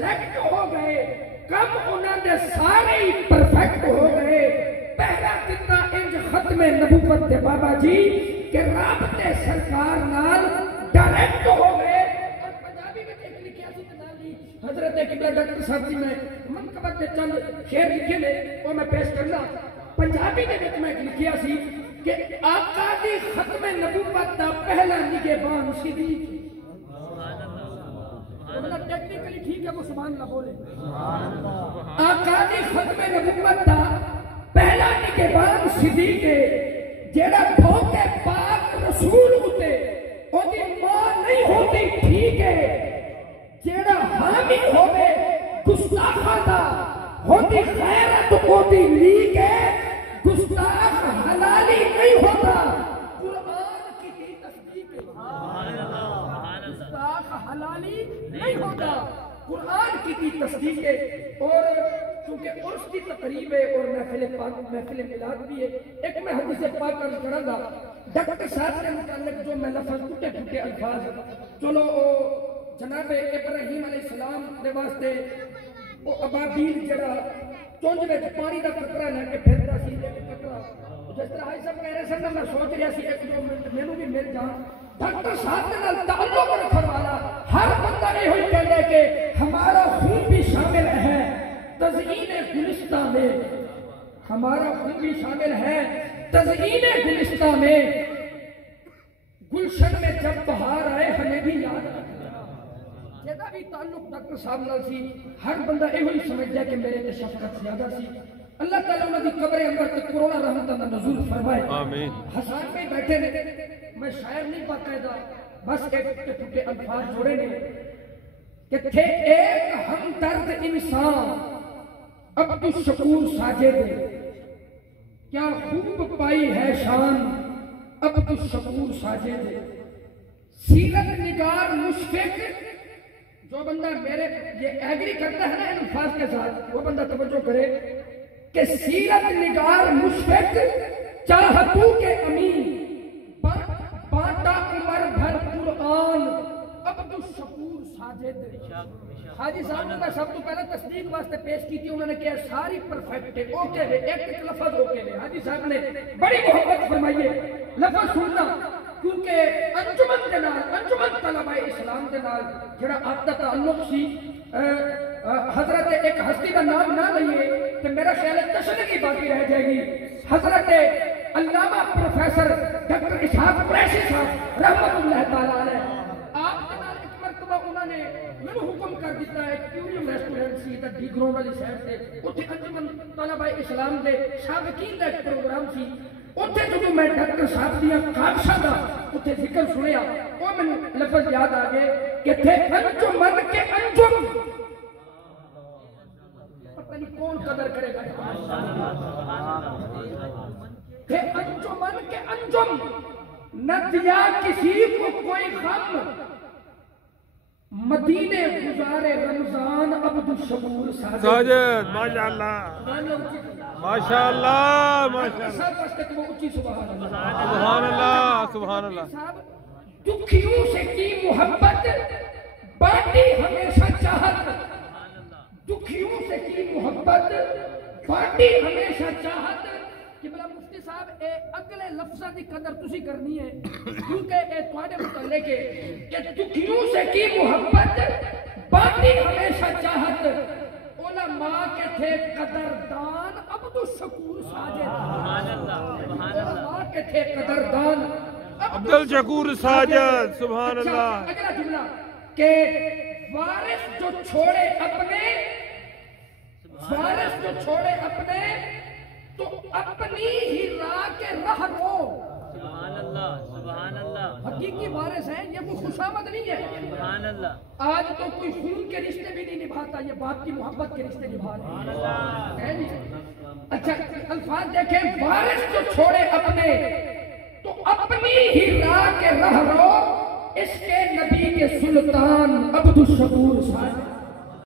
Perfect हो गए, कब उन्होंने सारे ही परफेक्ट हो गए। पहला कितना इंज खत्मे नबूवत दे बाबा जी के राबते सरकार नाल डायरेक्ट हो गए। और पंजाबी में एक लिखिया सी कनाली हजरत किबला डॉक्टर साहब जी ने मनकबत के चंद शेर लिखे ने वो मैं पेश करना। पंजाबी दे विच मैं लिखिया सी कि आका दी खत्मे नबूवत दा पहला निगहबान सिद्दीक। टेक्निकली ठीक है, वो सुभान अल्लाह बोले। आका दी खत्मे नबूवत दा पहला निगहबान सिद्दीक है, जेड़ा भोके पाक रसूल उते ओदी मां नहीं होती ठीक है, जेड़ा हामी होवे गुस्ताखा दा होती गैरत ओदी लीक है, गुस्ताख हलाली नहीं होता। कुरान की तस्दीक है, गुस्ताख हलाली नहीं होता, कुरान की तस्दीक है। और चूंकि उर्स की तकरीब है और महफिल मिलाद भी है, एक मैं हदीस पाक अर्ज करूंगा डॉक्टर साहब के मुतालिक जो मैं लफ्ज टूटे टूटे अल्फाज चलो जनाब इब्राहिम अलैहिस्सलाम के वास्ते वो अबाबील जरा चुंझ में पानी का कतरा लेके फिरता सी। कतरा जिस तरह भाई सब कह रहे सन, मैं सोच रहा सी एक दो मिनट मैनू भी मिल जाए। डॉक्टर साहब के नाल ताल्लुक रखने वाला हर बंदा ये कहता है कि हमारा खून भी शामिल है तज़यीन गुलिस्ता में, हमारा खून भी शामिल है तज़यीन गुलिस्ता में। गुलशन में जब बहार आए हमें भी याद जेदा भी ताल्लुक डॉक्टर साहब नाल सी, हर बंदा यो ही समझदा कि मेरे ते शफकत ज्यादा सी। अल्लाह ताला उन्हां दी कब्र अंदर ते कोरोना रहमत दा नज़ूल फरमाए। आमीन। हसन में बैठे ने, मैं शायर नहीं बाकायदा बस एक टूटे अल्फाज जोड़े ने कि थे एक हमदर्द इंसान अब्दुल शकूर साजिद, क्या खूब पाई है शान अब्दुल शकूर साजिद। सीरत निगार मुशफिक, जो बंदा मेरे ये एग्री करता है ना इन अल्फाज के साथ, वो बंदा तवज्जो करे कि सीरत निगार मुशफिक चाहतू के अमीन बाटा उमर भर कुरान अब्दुल शकूर साजिद। हाजी साहब ने मैं सब तो पहले तस्दीक वास्ते पेश की थी, उन्होंने कहा सारी परफेक्ट है, ओके है, एक लफ्ज ओके है। हाजी साहब ने बड़ी मोहब्बत फरमाई है, लफ्ज सुनना, क्योंकि अंजुमन के नाल अंजुमन तलबा इस्लाम के नाल जेड़ा आपका ताल्लुक सी हजरत एक हस्ती का नाम ना लइए तो मेरा ख्याल है तशरीह बाकी रह जाएगी। हजरत अल्लामा प्रोफेसर डॉक्टर इसहाक कुरैशी साहब रहमतुल्लाह तआला अलैह, आपके नाल एक मरतबा उन्होंने मैंने हुक्म कर दिता है क्यूरियम रेस्टोरेंट सी दा डी ग्राउंड वाली साइड से, उत्थे अंजुमन तलबा इस्लाम दे साबिकीन दा एक प्रोग्राम सी। उत्थे जो मैं डॉक्टर साहब दिया काबशा दा उत्थे जिक्र सुनिया, वो मैंने लफ्ज याद आ गए कि थे अंजुमन के अंजुम, पता नहीं कौन कदर करेगा, थे अंजुमन के अंजुम न दिया किसी को कोई गम, मदीने गुजारे रमजान अब्दुल शकूर साजिद। माशाअल्लाह माशाअल्लाह माशाअल्लाह, सुभान अल्लाह सुभान अल्लाह। दुखियों से की मोहब्बत बाटी हमेशा चाहत, दुखियों से की मोहब्बत बाटी हमेशा चाहत। किबला मुफ्ती साहब ए अगले लफ्ज़ां दी कदर तुसी करनी है, क्योंकि ए तुहाडे मुतल्लिक है कि दुखियों से की मोहब्बत बाटी हमेशा चाहत। ओला मां के थे कदरदान अब्दुल शकूर साजिद, सुभान अल्लाह सुभान अल्लाह, मां के थे कदरदान अब्दुल शकूर साजिद, सुभान अल्लाह। अगला जुमला के वारिस जो छोड़े अपने, वारिस जो छोड़े अपने तो अपनी ही राह के राह रो, सुभान अल्लाह सुभान अल्लाह। हकीकी वारिस है ये, वो खुशामद नहीं है, सुभान अल्लाह। आज तो कोई खून के रिश्ते भी नहीं निभाता, ये बाप की मोहब्बत के रिश्ते निभा रहे हैं। अच्छा अल्फाज देखें, वारिस जो छोड़े अपने तो अपनी ही राह के राह रो, इसके नबी के सुल्तान अब्दुल शकूर साजिद।